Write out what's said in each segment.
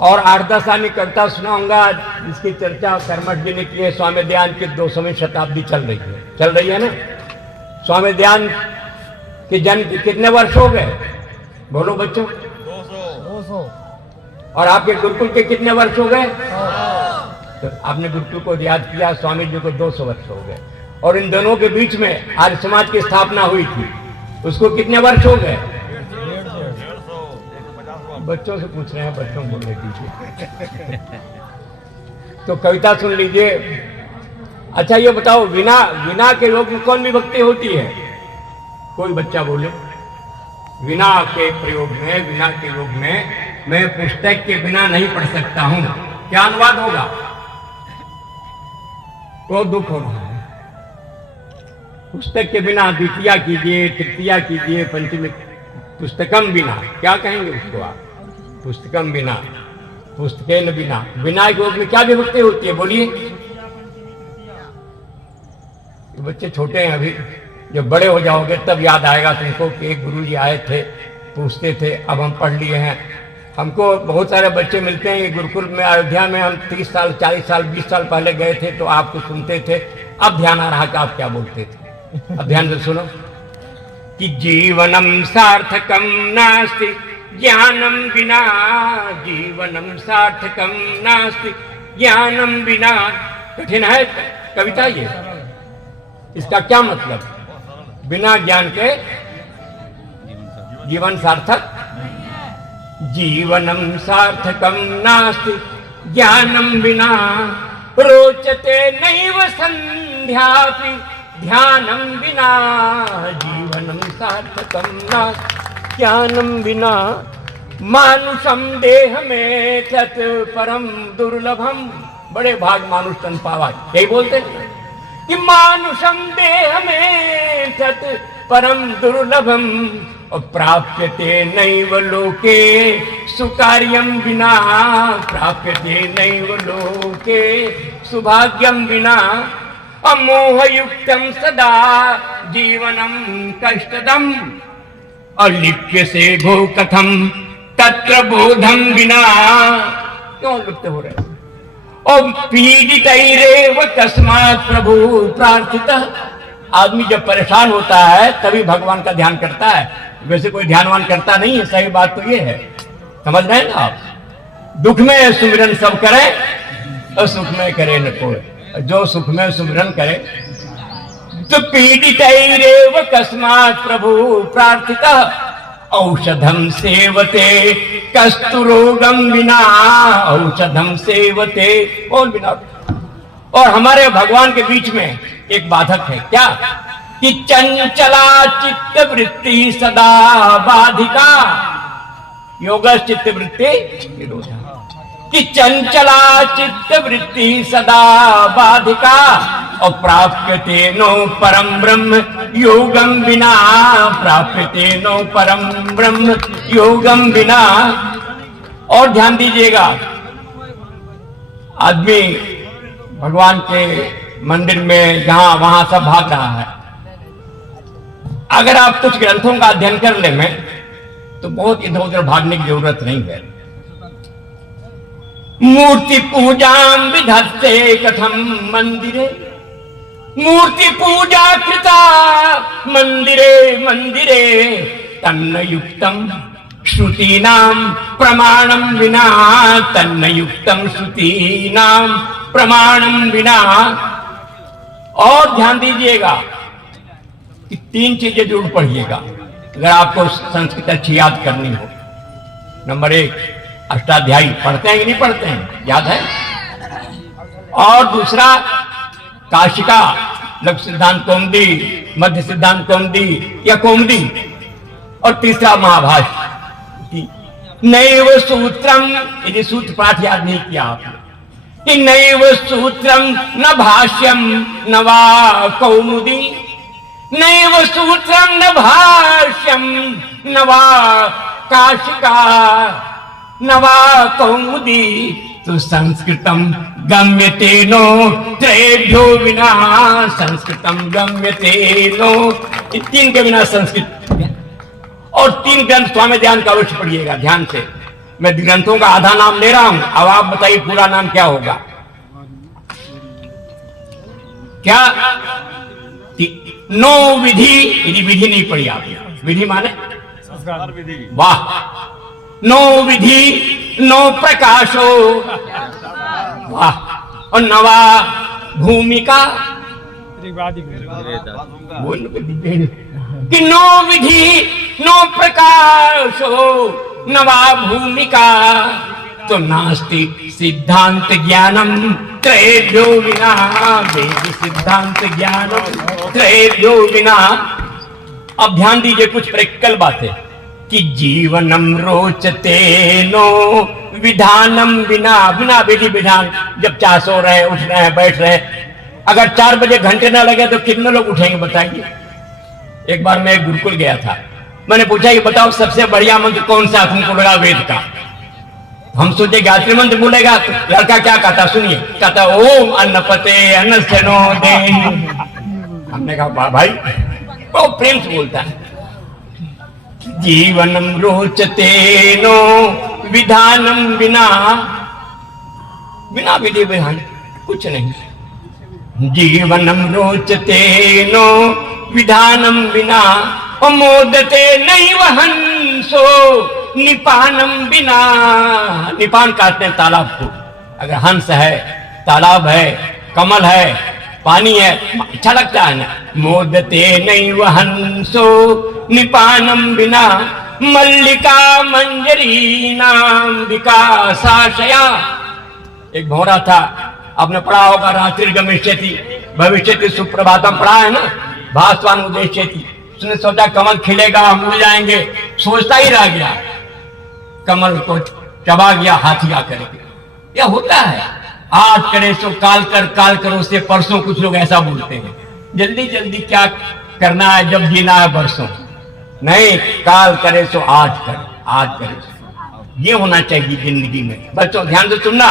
और 8-10 आदमी कविता सुनाऊंगा जिसकी चर्चा कर्मठ जी ने की है। स्वामी दयानंद की 200वीं शताब्दी चल रही है ना। स्वामी दयानंद के जन्म के कितने वर्ष हो गए बोलो बच्चों? 200। और आपके गुरुकुल के कितने वर्ष हो गए? तो आपने गुरुकुल को याद किया, स्वामी जी को 200 वर्ष हो गए। और इन दोनों के बीच में आर्य समाज की स्थापना हुई थी, उसको कितने वर्ष हो गए? बच्चों से पूछ रहे हैं, बच्चों को बोलने दीजिए। तो कविता सुन लीजिए। अच्छा ये बताओ, विना के योग में कौन विभक्ति होती है? कोई बच्चा बोले। विना के प्रयोग में, विना के योग में मैं पुस्तक के बिना नहीं पढ़ सकता हूं, क्या अनुवाद होगा? तो दुख हो रहा है। पुस्तक के बिना द्वितीया कीजिए, तृतीया कीजिए, पंचमी, पुस्तकम बिना, क्या कहेंगे उसको आप? पुस्तकम बिना, पुस्तकेन बिना। बिना के योग में क्या विभक्ति होती है बोलिए? बच्चे छोटे हैं अभी, जब बड़े हो जाओगे तब याद आएगा तुमको कि एक गुरुजी आए थे, पूछते थे, अब हम पढ़ लिए हैं। हमको बहुत सारे बच्चे मिलते हैं ये गुरुकुल में, अयोध्या में हम 30 साल 40 साल 20 साल पहले गए थे तो आपको सुनते थे। अब ध्यान आ रहा कि आप क्या बोलते थे। अब ध्यान से सुनो कि जीवनम सार्थकम नास्ति ज्ञानम बिना, जीवनम सार्थकम नास्ति ज्ञानम बिना। कठिन है कविता ये, इसका क्या मतलब? बिना ज्ञान के जीवन सार्थक, जीवनम सार्थकम नास्ति ज्ञानम बिना, रोचते नैव संध्यापि ध्यानम बिना, जीवनम सार्थकम नास्ति ज्ञानम बिना, मानुषम देह में तत् परम दुर्लभम। बड़े भाग मानुष तन पावा, यही बोलते हैं कि मानुषम देह में तत् परम दुर्लभम, प्राप्यते नैव लोके सुकार्यम बिना, प्राप्यते नैव लोके सुभाग्यम बिना, अमोहयुक्तम सदा जीवनम कष्टदम, अलिप्य से भो कथम तत्र बोधम बिना। क्यों लिप्त हो रहे? और पीड़ितैरेव तस्मात् प्रभु प्रार्थितः। आदमी जब परेशान होता है तभी भगवान का ध्यान करता है, वैसे कोई ध्यानवान करता नहीं है। सही बात तो ये है, समझ रहे हैं ना आप? दुख में सुमिरन सब करे और सुख में करे न कोई। जो सुख में सुमिरन करे तो पीड़ितैरेव तस्मात् प्रभु प्रार्थितः, औषधम सेवते कस्तुरोगम बिना, औषधम सेवते और बिना। और हमारे भगवान के बीच में एक बाधक है, क्या? कि चंचला चित्त वृत्ति सदा बाधिका, योग चित्त वृत्ति निरोधा, कि चंचला चित्त वृत्ति सदा बाधिका, और प्राप्यते नो परम ब्रह्म योगम बिना, प्राप्यते नो परम ब्रह्म योगम बिना। और ध्यान दीजिएगा, आदमी भगवान के मंदिर में जहां वहां सब भाग रहा है। अगर आप कुछ ग्रंथों का अध्ययन कर ले में तो बहुत इधर उधर भागने की जरूरत नहीं है। मूर्ति पूजा विधत्ते कथम मंदिरे, मूर्ति पूजा कृता मंदिरे मंदिरे, तन्न युक्तम श्रुतीनाम प्रमाणम बिना, तन्न युक्तम श्रुतीनाम प्रमाणम बिना। और ध्यान दीजिएगा कि 3 चीजें जरूर पढ़िएगा अगर आपको संस्कृत अच्छी याद करनी हो। नंबर 1, अष्टाध्यायी पढ़ते हैं कि नहीं पढ़ते हैं? याद है? और दूसरा काशिका, लघु सिद्धांत कौमुदी, मध्य सिद्धांत कौमुदी या कौमुदी। और तीसरा महाभाष्य। नैव सूत्रम, यदि सूत्र पाठ याद नहीं किया आपने, कि नैव सूत्रम न भाष्यम न वा कौमुदी, नैव सूत्रम न भाष्यम न वा काशिका न वा कौमुदी, तो संस्कृतम गम्यते नो त्रयेभ्यो बिना, संस्कृतम गम्यते नो, 3 के बिना संस्कृत। और 3 ग्रंथ स्वामी दयानंद का अवश्य पढ़िएगा ध्यान से। मैं ग्रंथों का आधा नाम ले रहा हूं, अब आप बताइए पूरा नाम क्या होगा। क्या? 9 विधि, यदि विधि नहीं पढ़ी आपने, विधि माने वाह, 9 विधि 9 प्रकाशो, वाह, और नवा भूमिका, कि 9 विधि 9 प्रकाशो नवा भूमिका, तो नास्ति सिद्धांत ज्ञानम त्रैभ्यो विना, वेद सिद्धांत ज्ञानम त्रैभ्यो विना। अब ध्यान दीजिए कुछ प्रैक्टिकल बातें, कि जीवनम रोचते नो विधानम बिना, बिना विधि विधान। जब चाह सो रहे, उठ रहे हैं, बैठ रहे, अगर 4 बजे घंटे ना लगे तो कितने लोग उठेंगे बताइए। एक बार मैं गुरुकुल गया था, मैंने पूछा कि बताओ सबसे बढ़िया मंत्र कौन सा तुमको लगा वेद का। हम सोचे गायत्री मंत्र बोलेगा, तो लड़का क्या कहता सुनिए, कहता ओम अन्नपते अन्नसेनो दे। हमने कहा भाई वो प्रेम से बोलता है, जीवनम रोचते नो विधानम बिना, बिना विधि विधान कुछ नहीं। जीवनम रोचते नो विधानम बिना, मोदते नहीं वहंसो निपानम बिना। निपान कहते हैं तालाब को, अगर हंस है, तालाब है, कमल है, पानी है, अच्छा लगता है ना। मोदते नहीं वहंसो निपानम बिना, मल्लिका मंजरी नाम विकासाशया। एक भौरा था, आपने पढ़ा होगा, रात्रि गमिष्यति भविष्यति सुप्रभातम पढ़ा है ना, भास्वान उद्देश्यति। उसने सोचा कमल खिलेगा, हम उड़ जाएंगे, सोचता ही रह गया, कमल को चबा गया हाथी आकर के। यह होता है, आज करे सो काल कर, काल करो से परसों। कुछ लोग ऐसा बोलते हैं, जल्दी जल्दी क्या करना है, जब जीना है बरसों नहीं, काल करे सो आज कर, आज करे सो। ये होना चाहिए जिंदगी में। बच्चों ध्यान से सुनना,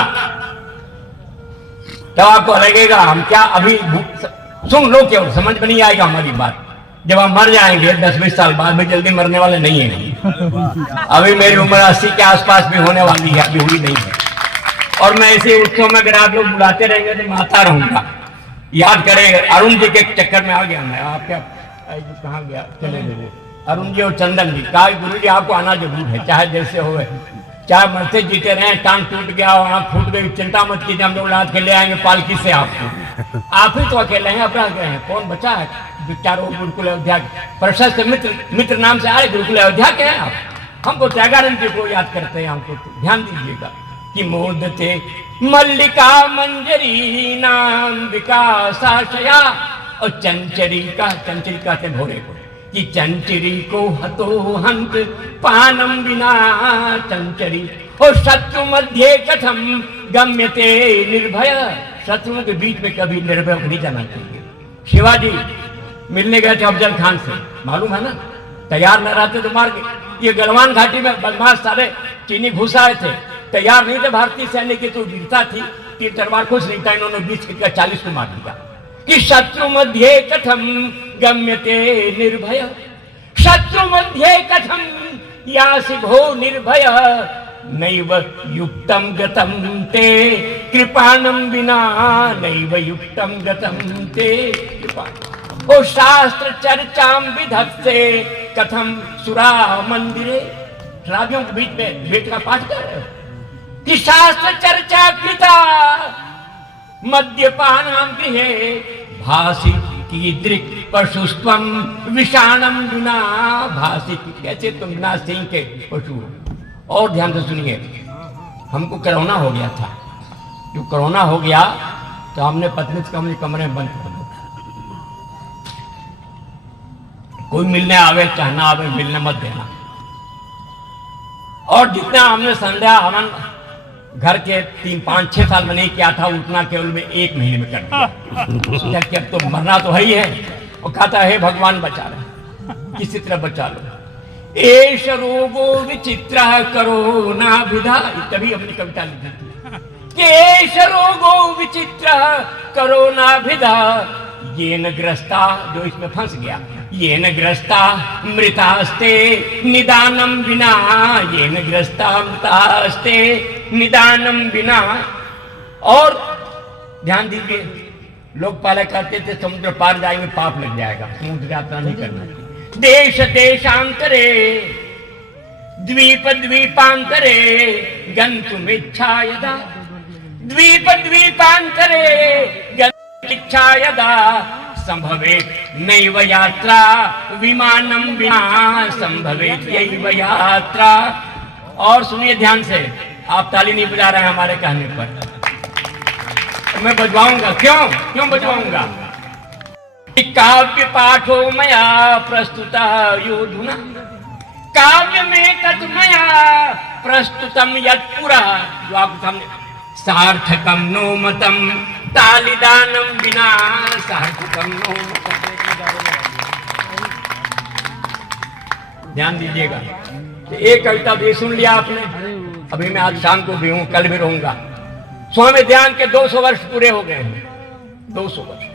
तब आपको लगेगा हम क्या अभी सुन लो, क्यों समझ में नहीं आएगा हमारी बात। जब हम मर जाएंगे 10-20 साल बाद में, जल्दी मरने वाले नहीं है। अभी मेरी उम्र 80 के आसपास भी होने वाली है, अभी हुई नहीं है। और मैं इसी उत्सव में अगर आप लोग बुलाते रहेंगे तो मैं आता रहूंगा। याद करें, अरुण जी के चक्कर में आ गया मैं। आप क्या कहाँ गया, चले गए अरुण जी और चंदन जी। कहा गुरु जी आपको आना जरूर है, चाहे जैसे हो, चाहे मरते जीते रहे, टांग टूट गया और आँख फूट गई, चिंता मत कीजिए, हम लोग लाद के ले आएंगे पालकी से आपको। आप ही तो अकेले हैं, अपना गए हैं, कौन बचा है? चारों गुरुकुल अयोध्या प्रशस्त मित्र नाम से आए गुरुकुल अयोध्या के हैं आप। हमको त्यागानंद जी को याद करते हैं, हमको तो ध्यान दीजिएगा। कि मोदते मल्लिका मंजरी नाम विकासाशया, और चंचरी का, चंचरी कहते भोरे को, कि चंचरी को हतो हंत पानम बिना चंचरी, और शत्रु मध्य कथम गम्यते निर्भय। शत्रुओं के बीच में कभी निर्भय नहीं जाना चाहिए। शिवाजी मिलने गए थे अफजल खान से, मालूम है ना, तैयार न रहते तो मार गए। ये गलवान घाटी में बदमाश सारे चीनी घुस आए थे, तैयार नहीं थे भारतीय सैन्य की, तो वीरता थी, तीर तलवार कुछ नहीं था, इन्होंने 20 के 40 को मार दिया। कि शत्रु मध्य कथम गम्यते निर्भय, शत्रु मध्य कथम यासि भो निर्भय, नैव युक्तम गतम ते कृपाणम बिना, नैव युक्तम गतम ते कृपाणम। ओ शास्त्र चर्चाम विधत्से कथम सुरा मंदिरे। शराबियों के बीच में वेद का पाठ कर रहे हो कि शास्त्र चर्चा कृता मद्यपानाम गृहे, भासी की दृक् पशुस्त्वम विषाणम बिना, भासी कैसे तुम बिना सिंह के पशु। और ध्यान से सुनिए, हमको कोरोना हो गया था। जो कोरोना हो गया तो हमने पत्नी से कमरे में बंद कर दिया। कोई मिलने आवे चाहे ना आवे, मिलने मत देना। और जितना हमने संध्या हवन घर के 3-5-6 साल में नहीं किया था, उतना केवल में 1 महीने में कर दिया। सोचा कि अब तो मरना तो है ही है, और कहता है भगवान बचा रहे, किसी तरह बचा लो। एष रोगो विचित्र करोना विधा, तभी अपनी कविता लिखी थी कि एष रोगो विचित्र करोना विधा, ये न ग्रस्ता, जो इसमें फंस गया ये न ग्रस्ता मृतास्ते निदानम बिना, ये न ग्रस्ता मृतास्ते निदानम बिना। और ध्यान दीजिए, लोग पहले कहते थे समुद्र पार जाएंगे पाप लग जाएगा, समुद्र यात्रा नहीं करना। देश देशांतरे द्वीप द्वीपांतरे गंतुम इच्छा यदा, द्वीप द्वीपांतरे गंतुम इच्छा यदा संभवेत नैव यात्रा विमानम विना संभवेत यैव यात्रा। और सुनिए ध्यान से, आप ताली नहीं बजा रहे हैं हमारे कहने पर, मैं बजवाऊंगा। क्यों बजवाऊंगा? काव्य पाठो मया प्रस्तुता योधुना, काव्य में तत्मया प्रस्तुतम यत्पुरा, जो आपको सामने, सार्थकम नो मतम तालिदानम बिना, सार्थकम नो मतम। ध्यान दीजिएगा, एक कविता भी सुन लिया आपने, अभी मैं आज शाम को भी हूं, कल भी रहूंगा। स्वामी ध्यान के 200 वर्ष पूरे हो गए हैं, 200 वर्ष।